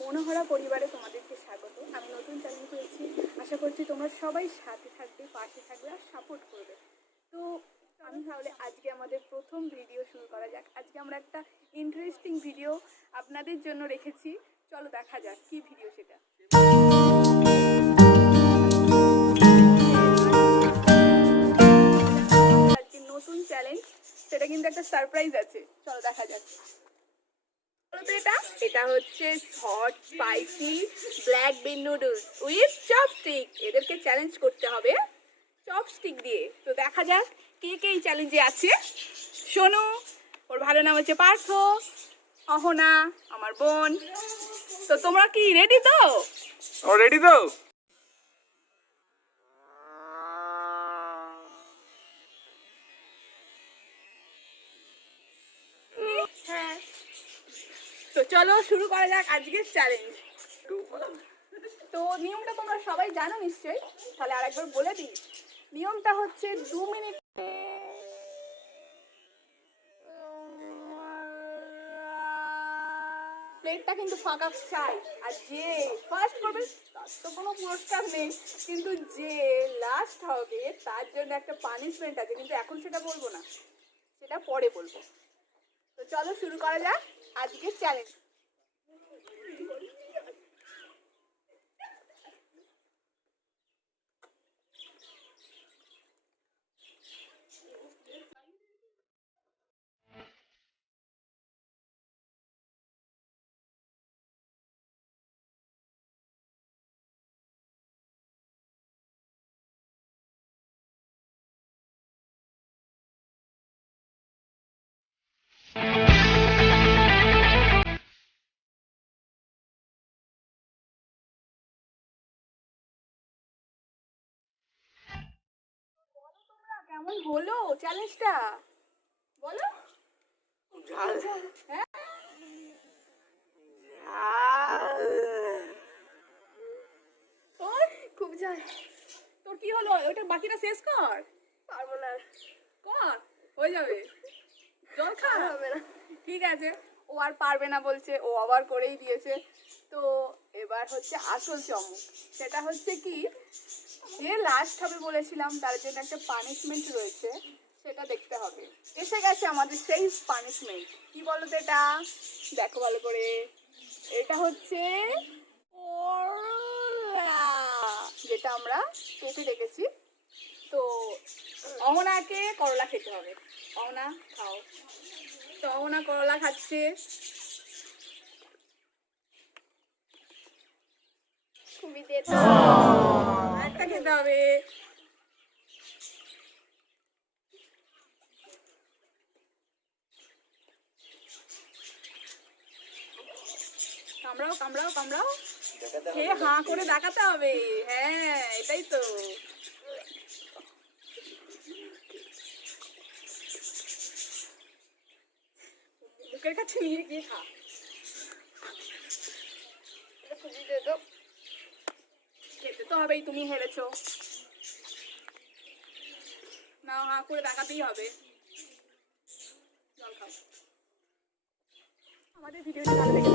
মনোহরা পরিবারে তোমাদেরকে স্বাগত। আমি নতুন চ্যানেল করেছি আশা করছি তোমরা সবাই সাথে থাকবে, পাশে থাকবে আর সাপোর্ট করবে। তো আমি তাহলে আজকে আমাদের প্রথম ভিডিও শুরু করা যাক। আজকে আমরা একটা ইন্টারেস্টিং ভিডিও আপনাদের জন্য রেখেছি। চলো দেখা যাক কি ভিডিও সেটা। নতুন চ্যালেঞ্জ সেটা কিন্তু একটা সারপ্রাইজ আছে। চলো দেখা যাক। এটা এটা হচ্ছে hot spicy black bean noodles with chopstick এদেরকে চ্যালেঞ্জ করতে হবে চপস্টিক দিয়ে। তো দেখা যাক কে কে চ্যালেঞ্জে আছে। শোনো, ওর ভালো নাম হচ্ছে পার্থ, অহনা, আমার বোন। তো তোমরা কি রেডি তো? রেডি তো হ্যাঁ তো চলো শুরু করা যাক আজকের চ্যালেঞ্জ তো নিয়মটা তোমরা সবাই জানো নিশ্চয়ই, তাহলে আরেকবার বলে দিই। নিয়মটা হচ্ছে দু মিনিট প্লেটটা কিন্তু ফাঁকা চাই, আর যে ফার্স্ট করবে তার তো কোনো পুরস্কার নেই। কিন্তু যে লাস্ট হবে, তার জন্য একটা পানিশমেন্ট আছে, কিন্তু এখন সেটা বলব না, সেটা পরে বলব। তো চলো শুরু করা যাক। আজকের চ্যালেঞ্জ হলো চ্যালেঞ্জটা বলো। ঝাল হ্যাঁ খুব ঝাল। তোর কি হলো? ওটা বাকিটা শেষ কর। পারব না কর হয়ে যাবে। জল খা। হবে না। ঠিক আছে। ও আর পারবে না বলছে ও আবার করেই দিয়েছে। তো এবার হচ্ছে আসল চমক। সেটা হচ্ছে কি যে লাস্ট হবে বলেছিলাম তার জন্য একটা পানিশমেন্ট রয়েছে, সেটা দেখতে হবে। এসে গেছে আমাদের সেই পানিশমেন্ট কি বলো তো এটা? দেখো ভালো করে। এটা হচ্ছে যেটা আমরা কেটে রেখেছি তো অহনাকে করলা খেতে হবে। অহনা, খাও। তো অহনা করলা খাচ্ছে। খুবই খেতে হবে কামড়াও কামড়াও। কামড়াও হে হাঁ করে দেখাতে হবে। হ্যাঁ এটাই তো। মুখের কাছে নিয়ে গিয়ে খা। খেতে তো হবেই, তুমি হেরেছো। না হা, করে দেখাতেই হবে। জল খাও। আমাদের ভিডিওটি ভালো লেগে